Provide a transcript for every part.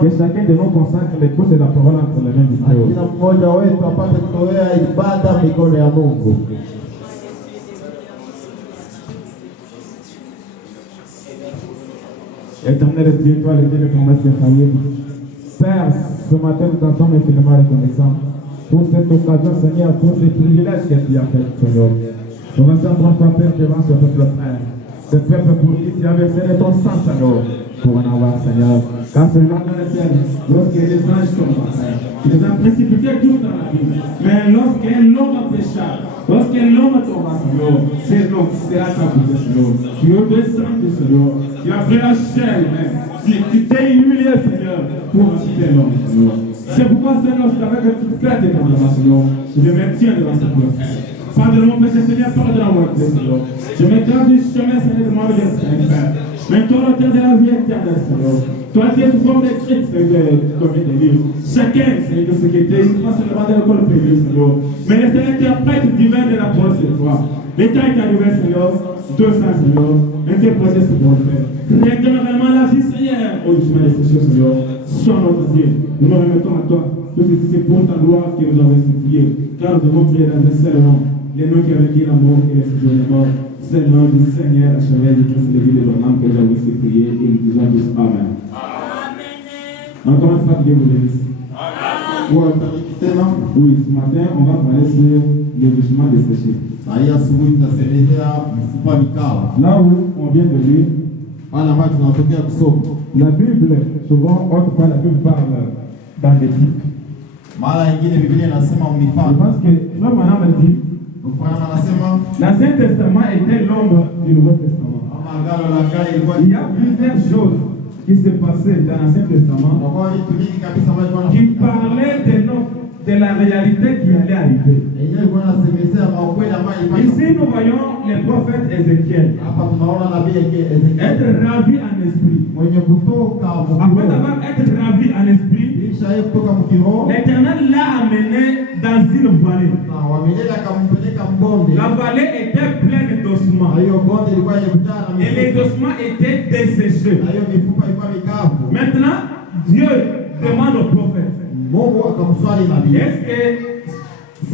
Que chacun de nous consacre l'écoute de la parole entre les mains du Dieu. Éternel Dieu, toi le Dieu de promesses infaillibles. Père, ce matin nous t'en sommes infiniment reconnaissants pour cette occasion, Seigneur, pour ce privilège que tu as fait, Seigneur. Nous remercions encore toi, Père, devant ce peuple, Père. Ce peuple pour qui tu as versé ton sang, Seigneur, pour en avoir, Seigneur. Car celui-là dans le ciel, lorsqu'il est sage comme Père, il les a précipités tous dans la vie. Mais lorsqu'un homme a péché, lorsqu'un homme tombe, Seigneur, c'est l'homme qui sera sabouté, Seigneur. Tu es descendu, Seigneur. Tu as fait la chair, tu t'es humilié, Seigneur, pour quitter l'homme, Seigneur. C'est pourquoi, Seigneur, c'est avec toute fête et dans Seigneur, je me tiens devant cette place. Pardonne mon péché, Seigneur, pardonne-moi, Seigneur. Je me garde du chemin, Seigneur, de ma vie, Seigneur. Mais toi, l'auteur de la vie éternelle, Seigneur. Toi, tu es sous forme d'écrit, Seigneur, comme il est dit. Chacun, Seigneur, de ce qui était, il faut seulement de l'école privée, Seigneur. Mais le Seigneur interprète divin de la parole, c'est toi. L'État est arrivé, Seigneur, 200, Seigneur, interprété, Seigneur. Réclame vraiment la vie, Seigneur, au chemin des choses, Seigneur. Sois notre Dieu. Nous nous remettons à toi. Tout ceci, c'est pour ta gloire que nous avons supplié. Car nous avons prié dans un seul nom. Les noms qui avaient dit la mort et les séjours de mort. C'est le nom du Seigneur, la chemin du Christ, le Dieu de l'homme que nous avons supplié et nous disons tous Amen. Encore une fois, Dieu vous bénisse. Oui, ce matin, on va parler sur le jugement desséché. Là où on vient de lire, la Bible, souvent, autrefois, la Bible parle dans l'éthique. Je pense que Frère Manam a dit l'Ancien Testament était l'ombre du Nouveau Testament. Il y a plusieurs choses qui se passaient dans l'Ancien Testament qui parlaient de la réalité qui allait arriver. Ici, nous voyons le prophète Ézéchiel être ravi en esprit. Après avoir été ravi en esprit, l'Éternel l'a amené dans une vallée. La vallée était pleine d'ossements. Et les ossements étaient desséchés. Maintenant, Dieu demande au prophète, est-ce que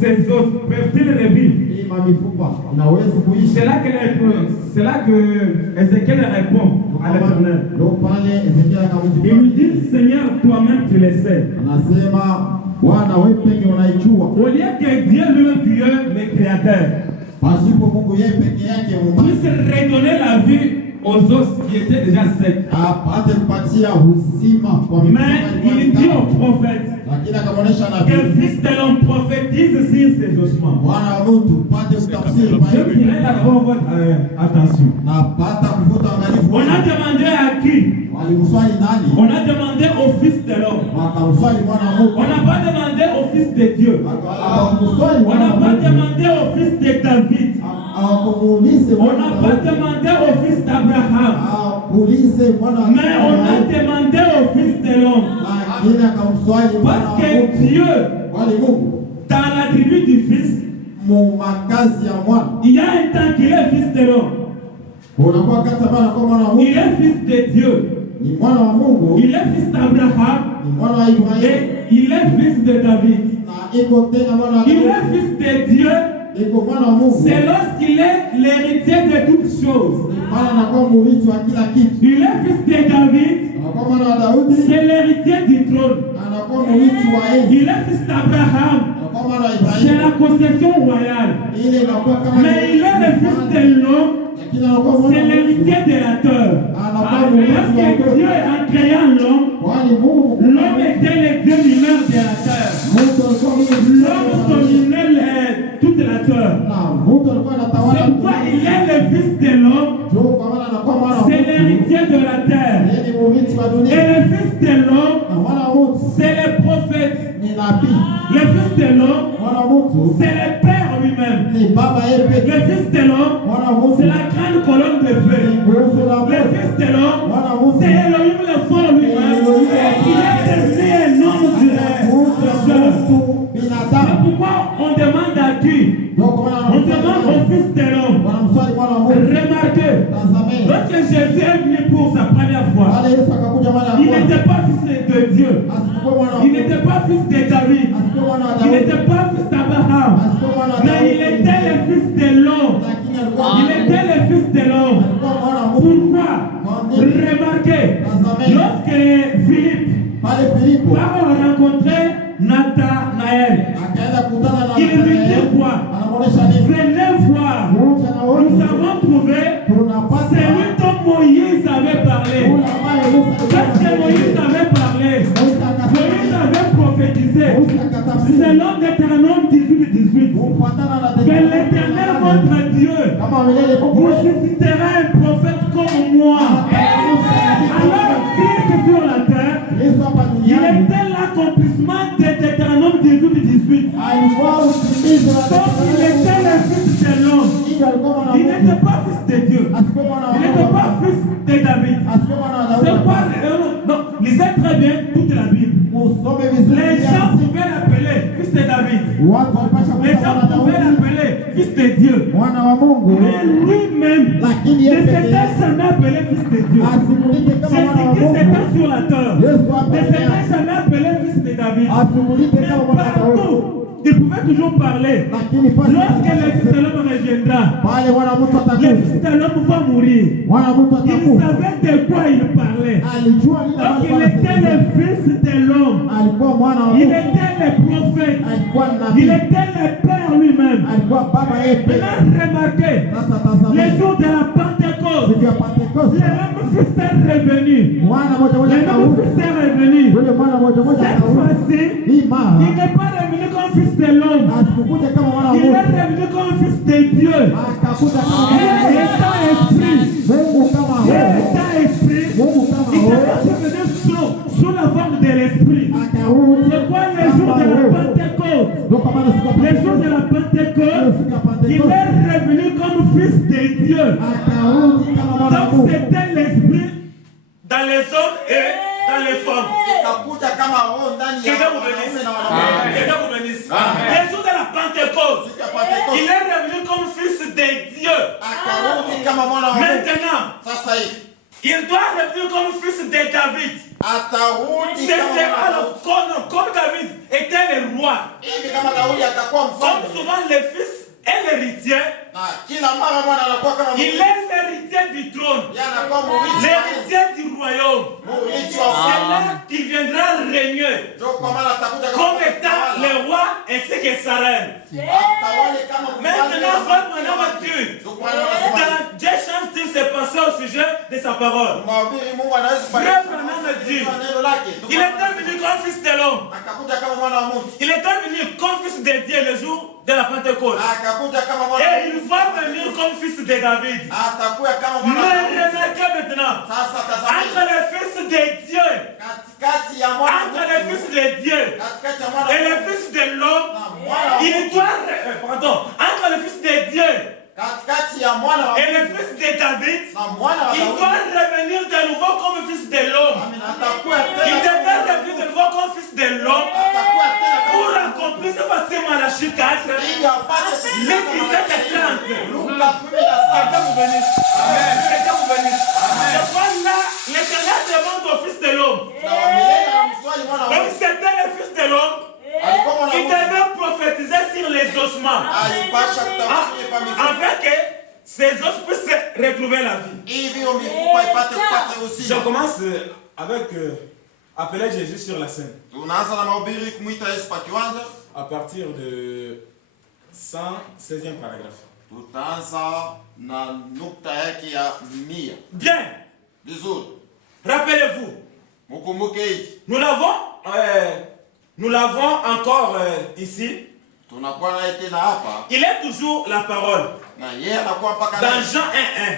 ces os peuvent-ils revivre? C'est là que Ézéchiel répond à l'Éternel. Il lui dit, Seigneur, toi-même tu le sais. Au lieu que Dieu lui-même, Dieu, le Créateur, puisse redonner la vie aux os qui étaient déjà secs. Mais il dit au prophète que le Fils de l'homme prophétise sur ces ossements. Je dirais d'abord votre attention. On a demandé à qui? On a demandé au Fils de l'homme. On n'a pas demandé au Fils de Dieu. On n'a pas demandé au Fils de David. On n'a pas demandé au Fils d'Abraham. Mais on a demandé au Fils de l'homme. Parce que Dieu, dans la tribu du Fils, il y a un temps qu'il est Fils de l'homme. Il est Fils de Dieu. Il est Fils d'Abraham. Et il est Fils de David. Il est Fils de Dieu. C'est lorsqu'il est l'héritier de toutes choses. Il est Fils de David. C'est l'héritier du trône. Il est Fils d'Abraham. C'est la possession royale. Mais il est le Fils de l'homme. C'est l'héritier de la terre. Parce que Dieu, en créant l'homme était le Dieu mineur de la terre. L'homme dominait toute la terre. C'est pourquoi il est le Fils de l'homme. C'est l'héritier de la terre. Et le Fils de l'homme, c'est le prophète. Le Fils de l'homme, c'est le Père lui-même. Le Fils de l'homme, c'est la grande colonne de feu. Le Fils de l'homme, c'est Elohim le fort lui-même. Il est devenu un homme direct. C'est pourquoi on demande à qui? On demande au Fils de l'homme. Remarquez, lorsque Jésus est venu pour sa première fois, il n'était pas fils de Dieu. Il n'était pas fils de David. Il n'était pas fils d'Abraham. Mais il était le fils de l'homme. Il était le fils de l'homme. Pourquoi? Remarquez, lorsque Philippe va rencontrer Nathanaël, il lui dit quoi? Venez voir, nous avons trouvé celui dont Moïse avait parlé. Parce que Moïse avait parlé, Moïse avait prophétisé, selon Deutéronome 18. Que l'Éternel votre Dieu vous suscitera un prophète comme moi. Alors Christ sur la terre, il était l'accomplissement de Deutéronome 18. Donc il était le fils de l'homme. Il n'était pas fils de Dieu. Il n'était pas fils de David. C'est quoi? Non, lisez très bien toute la Bible. Les gens pouvaient l'appeler fils de David. Les gens pouvaient l'appeler fils de Dieu. Mais lui-même ne s'était jamais appelé fils de Dieu. Jésus-Christ était sur la terre. Ne s'était jamais appelé fils de David. Mais partout, il pouvait toujours parler. Lorsque le Fils de l'homme reviendra, le Fils de l'homme va mourir. Il savait de quoi il parlait. Donc il était le Fils de l'homme. Il était le prophète. Il était le Père lui-même. Maintenant remarquez, le jour de la Pentecôte, le même Fils est revenu. Le même Fils est revenu. Cette fois-ci, il n'est pas revenu comme Fils de l'homme. Il est revenu comme Fils de Dieu. Il est esprit. Il est revenu sous la forme de l'esprit. C'est quoi le jour de la Pentecôte? Le jour de la Pentecôte, il est revenu comme Fils de Dieu. Donc c'était l'esprit dans les hommes et dans les femmes. Quelqu'un vous bénisse. Le jour de la Pentecôte, il est revenu comme Fils de Dieu. Maintenant, il doit revenir comme Fils de David. Alors, comme David était le roi, comme souvent le fils est l'héritier, il est l'héritier du trône, l'héritier du royaume. C'est là qu'il viendra régner comme étant le roi ainsi que sa reine. Maintenant, frère Branham dans Dieu change-t-il ses pensées au sujet de sa parole. Frère Branham dit, il était venu comme fils de l'homme. Il était venu comme fils de Dieu le jour de la Pentecôte. Et il va venir comme fils de David. Mais remarquez maintenant, entre le fils de Dieu, entre le fils de Dieu et le fils de l'homme, il doit, entre le fils de Dieu et le fils de David, il doit revenir de nouveau comme fils de l'homme. Il devait revenir de nouveau comme fils de l'homme pour accomplir ce passé Malachie 4, les 17 et 30. Quelqu'un vous bénisse. C'est quoi là, l'Éternel demande au fils de l'homme. Donc c'était le fils de l'homme qui devait prophétiser sur les ossements, afin que ces os puissent retrouver la vie. Je commence avec appeler Jésus sur la scène. À partir de 116e paragraphe. Bien. Rappelez-vous, nous l'avons encore ici. Il est toujours la parole. Dans Jean 1:1.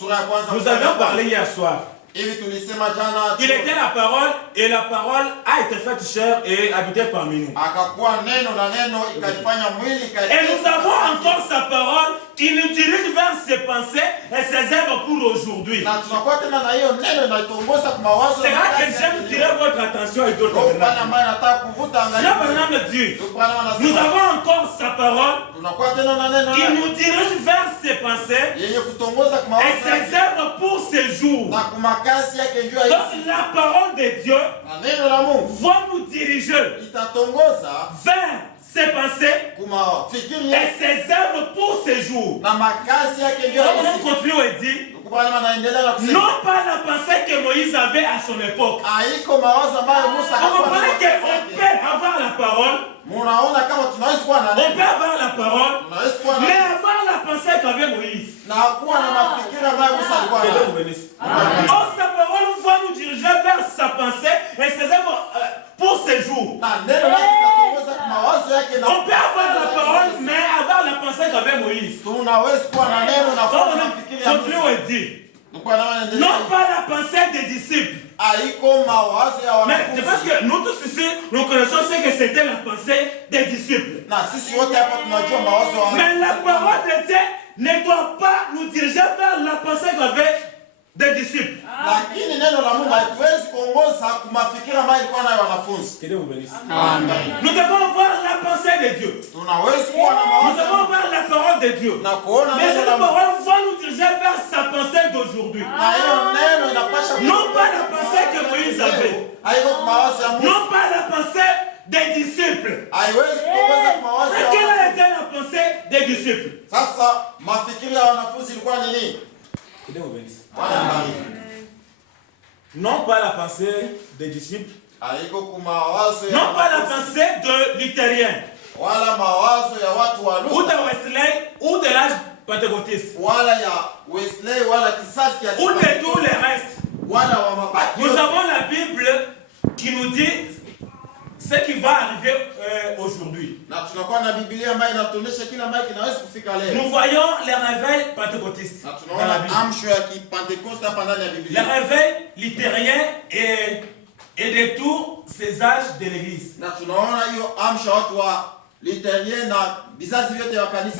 Comme nous avions parlé hier soir. Il était la parole et la parole a été faite chair et habitait parmi nous. Et nous avons encore sa parole qui nous dirige vers ses pensées et ses œuvres pour aujourd'hui. C'est là que j'aime tirer votre attention et d'autres. Nous avons encore sa parole qui nous dirige vers ses pensées et ses œuvres pour ces jours. Donc la parole de Dieu va nous diriger vers ses pensées et ses œuvres pour ces jours. On continue et dit, non pas la pensée que Moïse avait à son époque. Vous comprenez qu'on peut avoir la parole, on peut avoir la parole, mais avoir la pensée qu'avait Moïse. Sa parole va nous diriger vers sa pensée et ses œuvres pour ces jours. On peut avoir la parole, mais avoir la pensée qu'avait Moïse. Continuons et dit, non pas la pensée des disciples. Mais c'est parce que nous tous ici, nous connaissons ce que c'était la pensée des disciples. Mais la parole de Dieu ne doit pas nous diriger vers la pensée qu'avait des disciples. Nous devons avoir la pensée de Dieu. Nous devons avoir la parole de Dieu. Mais cette parole va nous diriger vers sa pensée d'aujourd'hui. Non pas la pensée que Moïse avait. Non pas la pensée des disciples. Quelle a été la pensée des disciples? Non pas la pensée des disciples, non pas la pensée de luthériens, ou de Wesley, ou de l'âge pentecôtiste, ou de tous les restes. Nous avons la Bible qui nous dit ce qui va arriver aujourd'hui. Nous voyons les réveils pentecôtistes dans la Bible. Les réveils luthériens et de tous ces âges de l'Église.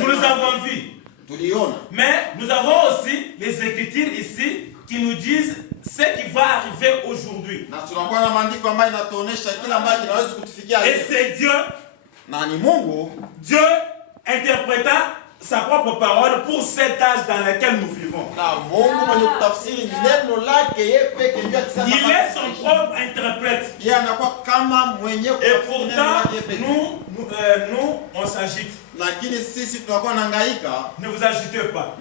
Nous les avons vus. Mais nous avons aussi les Écritures ici qui nous disent ce qui va arriver aujourd'hui. Et c'est Dieu interprétant sa propre parole pour cet âge dans lequel nous vivons. Il est son propre interprète. Et pourtant, nous on s'agite. Ne vous agitez pas.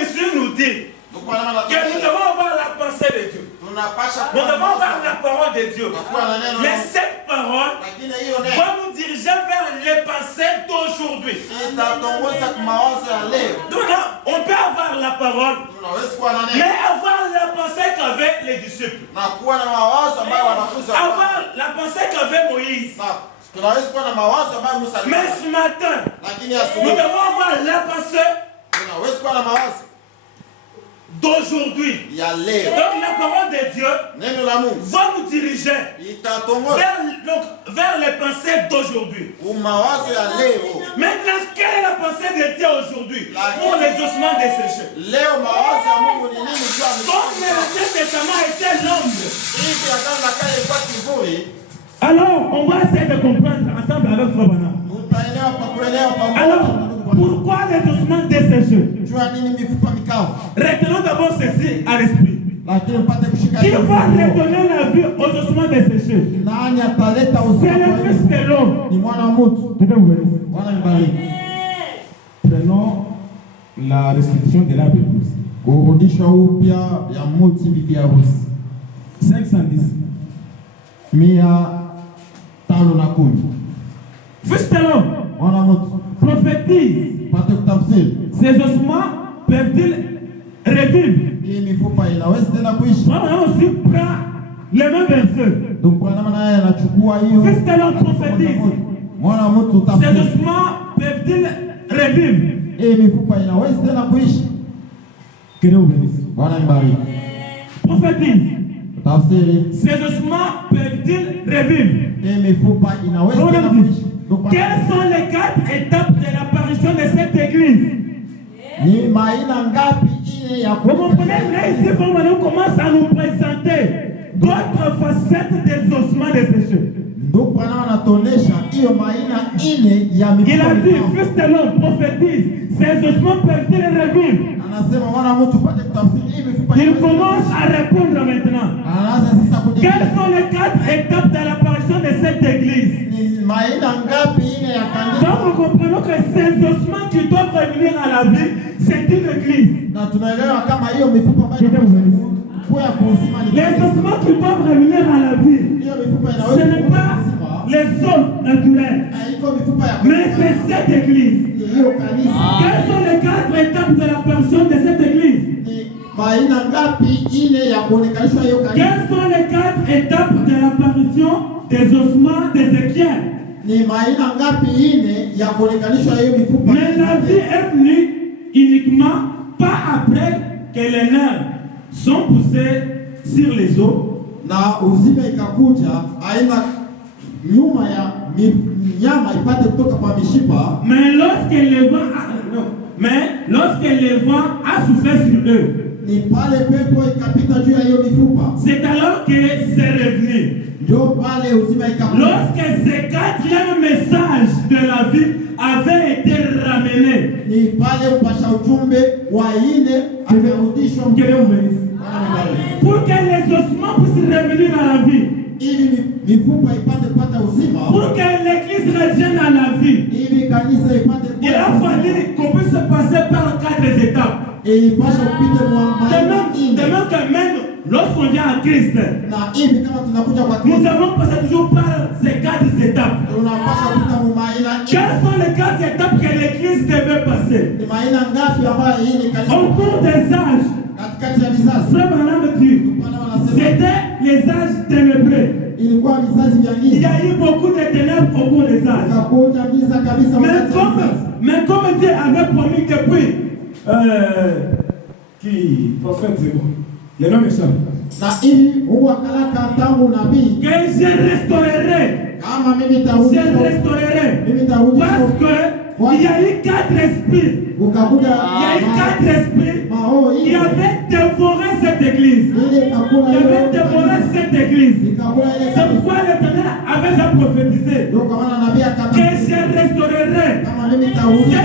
Monsieur nous dit que nous devons avoir la pensée de Dieu. Nous devons avoir la parole de Dieu. Mais cette parole va nous diriger vers les pensées d'aujourd'hui. On peut avoir la parole, mais avoir la pensée qu'avaient les disciples. Avoir la pensée qu'avait Moïse. Mais ce matin, nous devons avoir la pensée d'aujourd'hui. Donc la parole de Dieu va nous diriger vers les pensées d'aujourd'hui. Maintenant, quelle est la pensée de Dieu aujourd'hui pour les ossements desséchés? Donc l'Ancien Testament était l'ombre. Alors, on va essayer de comprendre ensemble avec Frère Branham. Alors, pourquoi les ossements desséchés? Retenons d'abord ceci à l'esprit. Qui va redonner la vie aux ossements desséchés? C'est le Fils de l'homme. Prenons la restriction de la Bible. 510. Fils de l'homme, prophétise. Ces ossements peuvent-ils revivre? Vraiment aussi prend les mêmes versets. Fils de l'homme, prophétise. Ces ossements peuvent-ils revivre? Prophétise. Ces ossements peuvent-ils revivre? Quelles sont les 4 étapes de l'apparition de cette église? Vous comprenez, là ici, on commence à nous présenter d'autres facettes des ossements des sécheux. Il a dit, fils de l'homme, prophétise, ces ossements peuvent-ils revivre? Il commence à répondre maintenant. Quelles sont les 4 étapes de l'apparition de cette église? Donc nous comprenons que ces ossements qui doivent revenir à la vie, c'est une église. Les ossements qui doivent revenir à la vie, ce n'est pas les os naturels, mais c'est cette église. Quelles sont les 4 étapes de l'apparition de cette église? Quelles sont les 4 étapes de l'apparition des ossements d'Ézéchiel? Mais la vie est venue uniquement pas après que les nerfs sont poussés sur les os. Mais lorsque le vent a soufflé sur eux, c'est alors que c'est revenu. Lorsque ces 4e messages de la vie avaient été ramenés, pour que les ossements puissent revenir à la vie, pour que l'église revienne à la vie, il a fallu qu'on puisse passer par 4 étapes. De même que même lorsqu'on vient à Christ, nous avons passé toujours par ces 4 étapes. Quelles sont les 4 étapes que l'église devait passer? Au cours des âges, c'était les âges ténébreux. Il y a eu beaucoup de ténèbres au cours des âges. Mais comme Dieu avait promis depuis prophète, c'est bon. Le nom est ça. Que je restaurerai. Je restaurerai. Parce que il y a eu 4 esprits. Il y a eu 4 esprits qui avaient dévoré cette église. Qui avaient dévoré cette église. C'est pourquoi l'Éternel avait déjà prophétisé que je restaurerai ce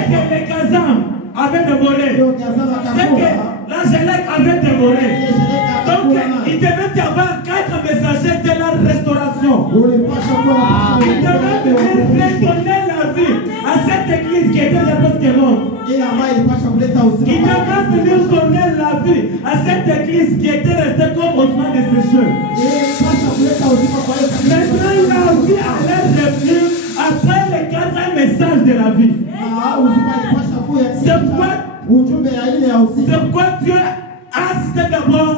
que les Kazam avaient dévoré. Ce que l'Angélec avait dévoré. Donc il devait y avoir 4 messagers de la restauration. Il devait redonner la vie à cette église qui était la poste morte. Il devait venir donner la vie à cette église qui était restée comme ossements de sécheux. Maintenant la vie allait revenir après les 4 messages de la vie. C'est pourquoi Dieu a cité d'abord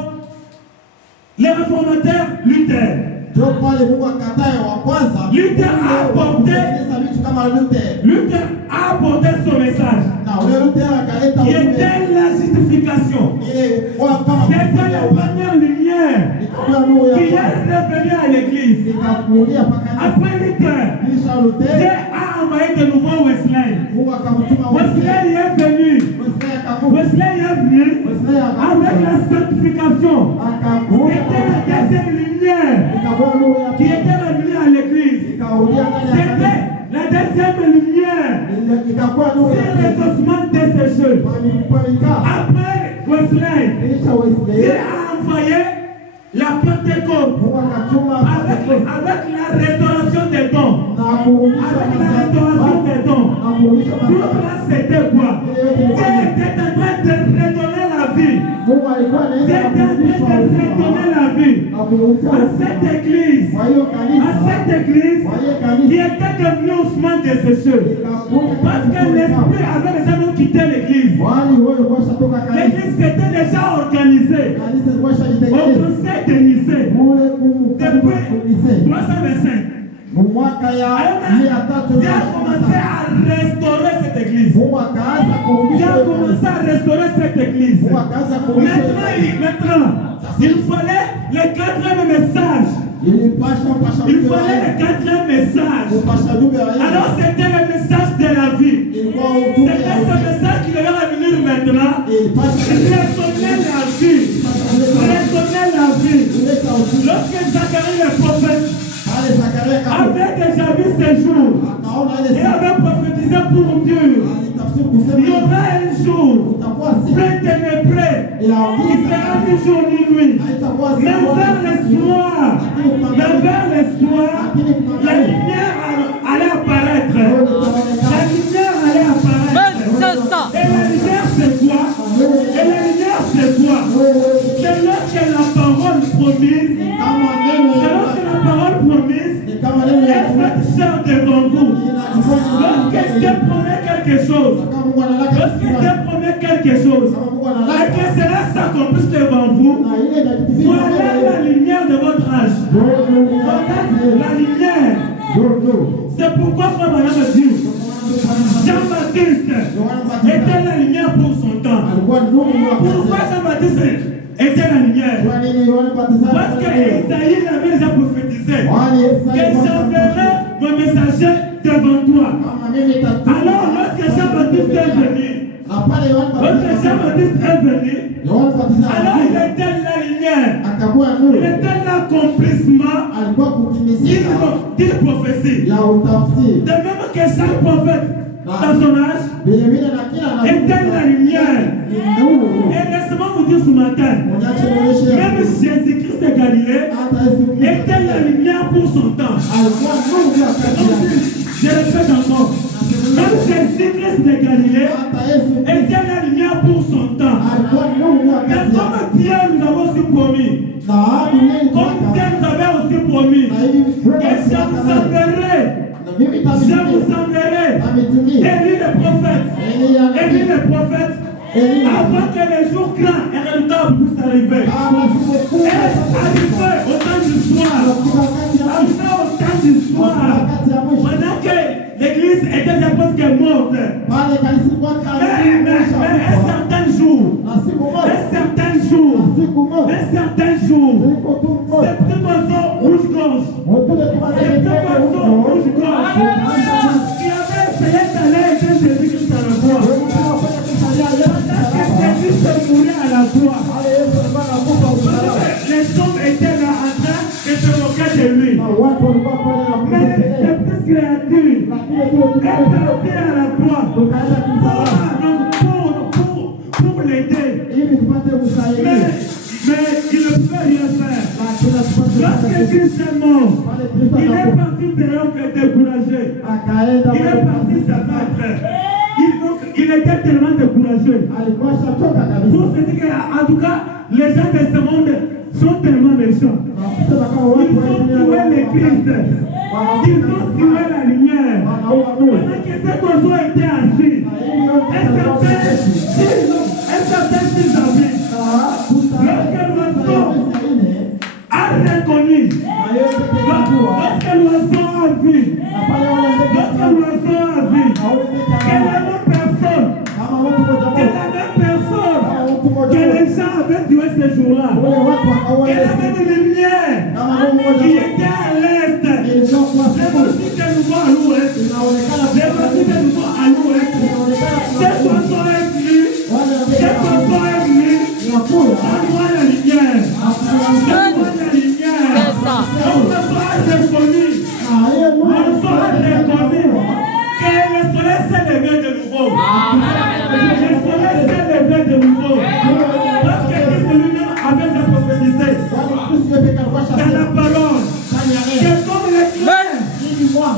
les réformateurs Luther. Luther a apporté son message qui était la justification. C'était la première lumière qui est revenue à l'église. Après Luther, Dieu a envoyé de nouveau Wesley. Wesley est venu. Wesley est venu avec la sanctification. C'était la 2e lumière qui était revenue à l'église. C'était la 2e lumière sur les ossements desséchés. Après Wesley, Dieu a envoyé la Pentecôte avec la restauration des dons. Avec la restauration des dons. Tout cela c'était quoi? Dieu était en train de redonner la vie. Dieu était en train de redonner la vie à cette église. Qui était devenue ossement dessécheux. Parce que l'esprit avait déjà quitté l'église. L'église s'était déjà organisée au conseil de Nicée depuis 325. Dieu a commencé à restaurer cette église. Dieu a commencé à restaurer cette église. Maintenant, il fallait le quatrième message. Il fallait le quatrième message. Alors c'était le message de la vie. C'était ce message qui devait revenir maintenant. Retourner la vie. Retourner la vie. Lorsque Zacharie le prophète avait déjà vu ces jours et avait prophétisé pour Dieu, il y aura un jour plein de ténébreux qui sera ni jour ni nuit. Mais vers le soir, la lumière allait apparaître. La lumière allait apparaître. Et la lumière c'est quoi? C'est lorsque la parole promise est faite chère devant vous. Lorsque Dieu promet quelque chose, et que cela s'accomplisse devant vous, voilà la lumière de votre âge. La lumière. C'est pourquoi frère Madame dit, Jean-Baptiste était la lumière pour son temps. Pourquoi Jean-Baptiste était la lumière? Parce que Isaïe avait déjà prophétisé que j'enverrai mon messager devant toi. Alors lorsque Jean-Baptiste est venu, alors il était la lumière, il était l'accomplissement d'une prophétie. De même que chaque prophète dans son âge était la lumière. Et laissez-moi vous dire ce matin, même Jésus-Christ de Galilée était la lumière pour son temps. Je répète encore, même Jésus-Christ de Galilée était la lumière pour son temps. Mais comme Dieu nous avait aussi promis, que je vous enverrai, Élie le prophète, avant que les jours grands et redoutables puissent arriver. Et arrivé au temps du soir, pendant que l'église était déjà presque morte, mais un certain jour, ce petit oiseau rouge-gorge, qui avait essayé d'aller aider Jésus-Christ à la croix, Jésus se mourait à la croix. Les hommes étaient là en train de se moquer de lui. Mais cette petite créature est partie à la croix pour l'aider. Mais il ne peut rien faire. Lorsque Christ est mort, il est parti dehors découragé. Il est parti s'abattre. Il était tellement découragé. Pour se dire qu'en tout cas, les gens de ce monde sont tellement méchants. Ils ont tué le Christ. Ils ont tué la lumière. Pendant que cet oiseau était assis, un certain fils David, lorsque l'oiseau a reconnu, lorsque l'oiseau a vu que la même personne que les gens avaient tué ce jour-là, que la même lumière qui était à l'est, c'est aussi de nouveau à l'ouest, cet oiseau est venu, on voit la lumière, que le soleil s'est levé de nouveau. Parce que Christ lui-même avait déjà prophétisé dans la parole que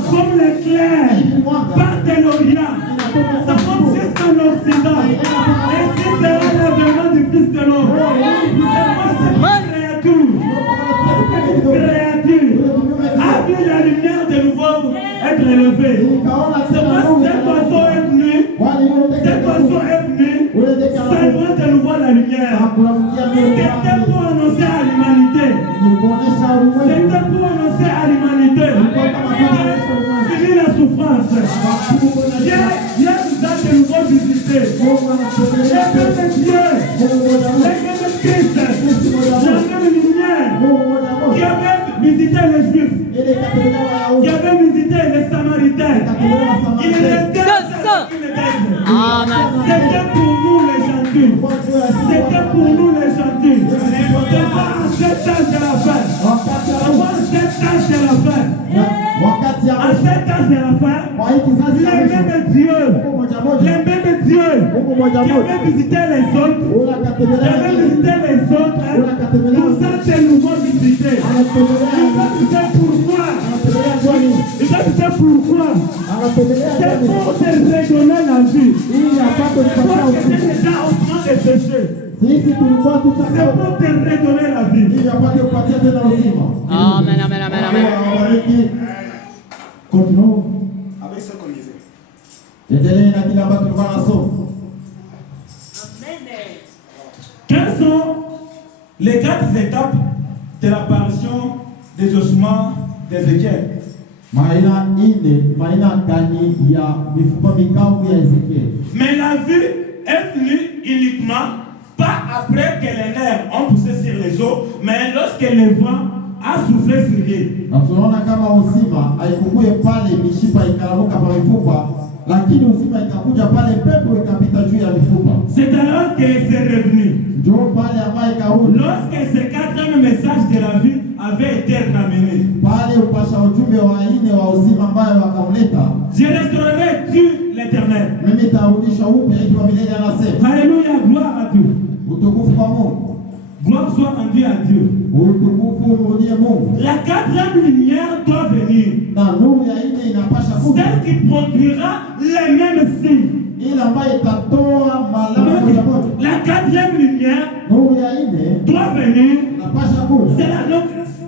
comme l'éclair part de l'Orient, ça monte jusqu'en Occident. Ainsi sera l'avènement du Fils de l'homme. C'est moi cette créature a vu la lumière de nouveau être élevée. C'est moi cet oiseau est venu. Saluant de nouveau la lumière. C'était pour annoncer à l'humanité. vie. C'était pour nous les gentils. C'est pas en cet âge de la fin. En cet âge de la fin, les mêmes dieux qui avaient visité les autres, nous sommes nouveau visités. Ils ont dit pourquoi. C'est pour te redonner la vie. Toi qui étais déjà au fond des péchés. C'est pour te redonner la vie. Amen, amen, amen, amen. Continuons. Avec ce qu'on disait. Quelles sont les 4 étapes de l'apparition des ossements d'Ézéchiel? Mais la vue est venue uniquement pas après que les nerfs ont poussé sur les os, mais lorsque le vent a soufflé sur eux. C'est alors que c'est revenu. Lorsque ces 4 messages de la vie avaient été ramenés. Je restaurerai Dieu l'Éternel. Alléluia, gloire à Dieu. Gloire soit rendue à Dieu. La 4e lumière doit venir. Celle qui produira les mêmes signes. La 4e lumière doit venir.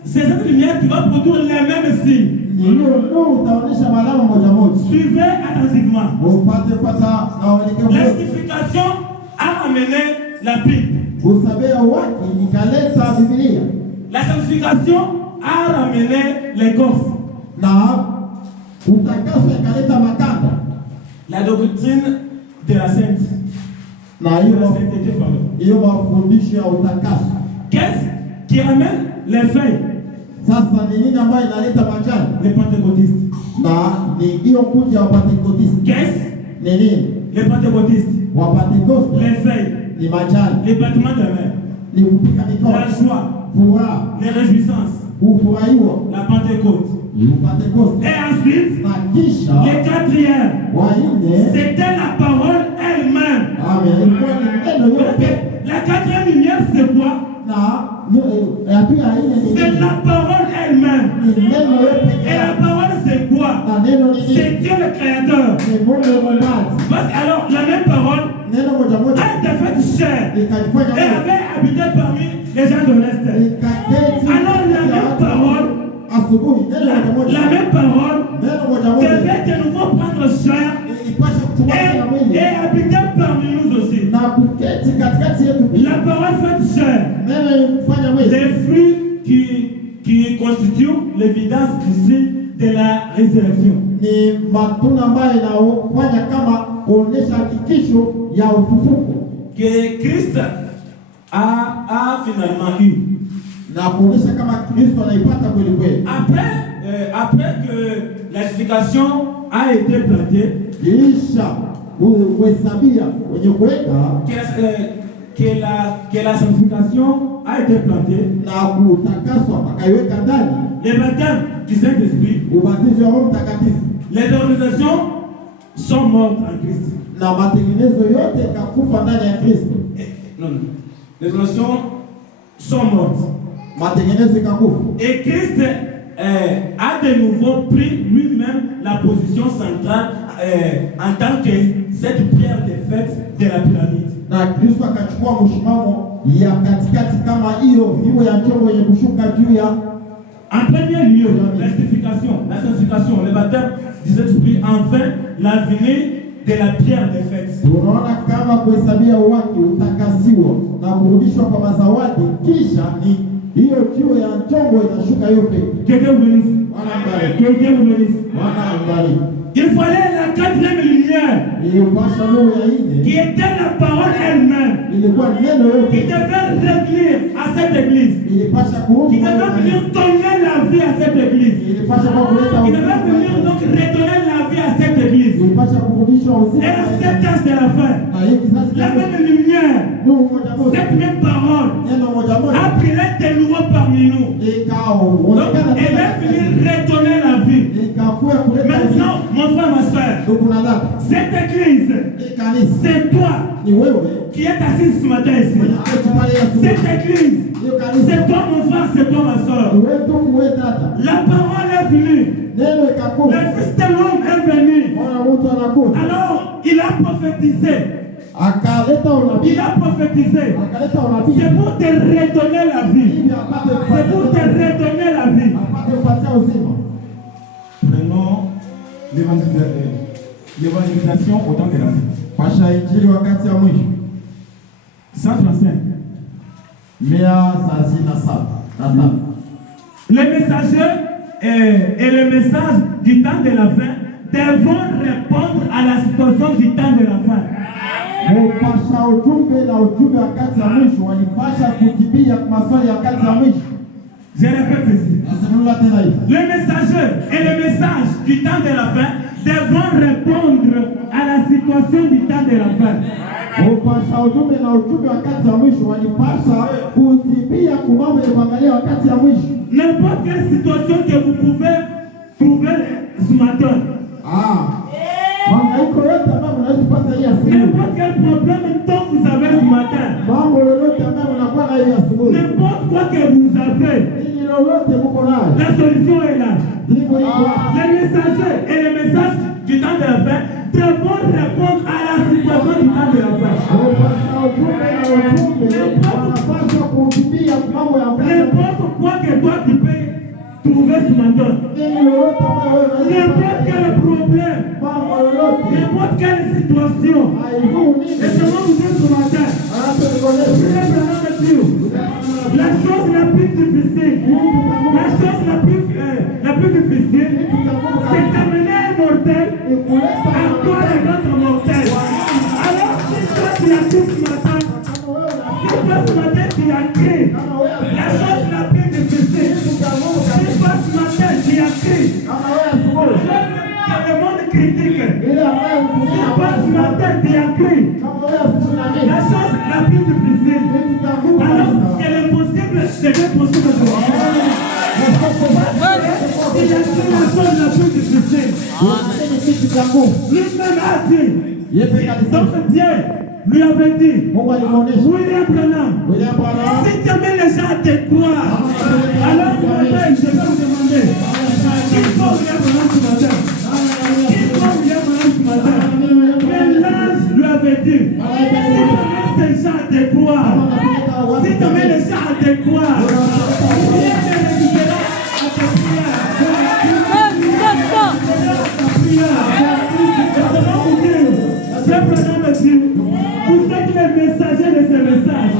C'est cette lumière qui va produire les mêmes signes. Suivez attentivement. L'estification a amené la Bible. La sanctification a ramené l'écorce. La doctrine de la sainte. Qu'est-ce qui ramène les feuilles? Les pentecôtistes. Qu'est-ce? Les pentecôtistes. Les feuilles. Les battements de main. La joie. Les réjouissances. La Pentecôte. Et ensuite, les 4e, c'était la parole elle-même. La 4e lumière, c'est quoi? C'est la parole elle-même. Et la parole, c'est quoi? C'est Dieu le Créateur. Alors, la même parole a été faite chair et avait habité parmi les gens de l'Est. Alors, la même parole devait de nouveau prendre chair et habiter parmi nous aussi. La parole faite chair, les fruits qui constituent l'évidence ici de la résurrection. Que Christ a finalement eu. Après que l'édification a été plantée, que la sanctification a été plantée, les baptêmes du Saint-Esprit, les organisations sont mortes en Christ. Non. Les organisations sont mortes. Et Christ a de nouveau pris lui-même la position centrale en tant que cette pierre de fête de la pyramide. En premier lieu, la sanctification, le baptême du Saint-Esprit, enfin la venue de la pierre de fête. Il fallait la 4e lumière qui était la parole elle-même, qui devait revenir à cette église, qui devait venir donner la vie à cette église, qui devait venir donc redonner la vie à cette église. Et à cet âge de la fin, la même lumière cette même parole a pris de nouveau parmi nous. Donc, elle est venue redonner la vie. Maintenant, mon frère, ma soeur, cette église, c'est toi qui es assis ce matin ici. Cette église, c'est toi mon frère, c'est toi ma soeur. La parole est venue. Le Fils de l'homme est venu. Alors, il a prophétisé. Il a prophétisé. C'est pour te redonner la vie. C'est pour te redonner la vie. Prenons l'évangélisation autant que la vie. 135. Les messagers et le message du temps de la fin devront répondre à la situation du temps de la fin. Je répète ceci. Les messagers et le message du temps de la fin devront répondre à la situation du temps de la fin. N'importe quelle situation que vous pouvez trouver ce matin. N'importe quel problème dont vous avez ce matin. N'importe quoi que vous avez. La solution est là. Les messagers et les messages du temps de la fin devront répondre à la situation du temps de la fin. N'importe quoi que toi tu peux trouver ce matin. N'importe quel problème, n'importe quelle situation. Et je vais vous dire ce matin, la chose la plus difficile, c'est d'amener un mortel à toi et notre mortel. Alors si toi tu as tout ce matin, si toi ce matin tu as créé la chose la plus difficile, si toi ce matin tu as créé que le monde critique, si toi ce matin tu as créé la chose la plus difficile, alors que l'impossible devient possible pour toi. Il a créé la chose la plus difficile. Lui-même a dit, donc Dieu lui avait dit, William Branham, si tu amènes les gens à te croire, alors ce matin, je vais vous demander, qui faut William Branham ce matin? Qui faut William Branham ce matin? Mais l'ange lui avait dit, si tu amènes ces gens à te croire, si tu amènes les gens à te croire, rien ne récupérera à ta prière. Vous êtes les messagers de ces messages.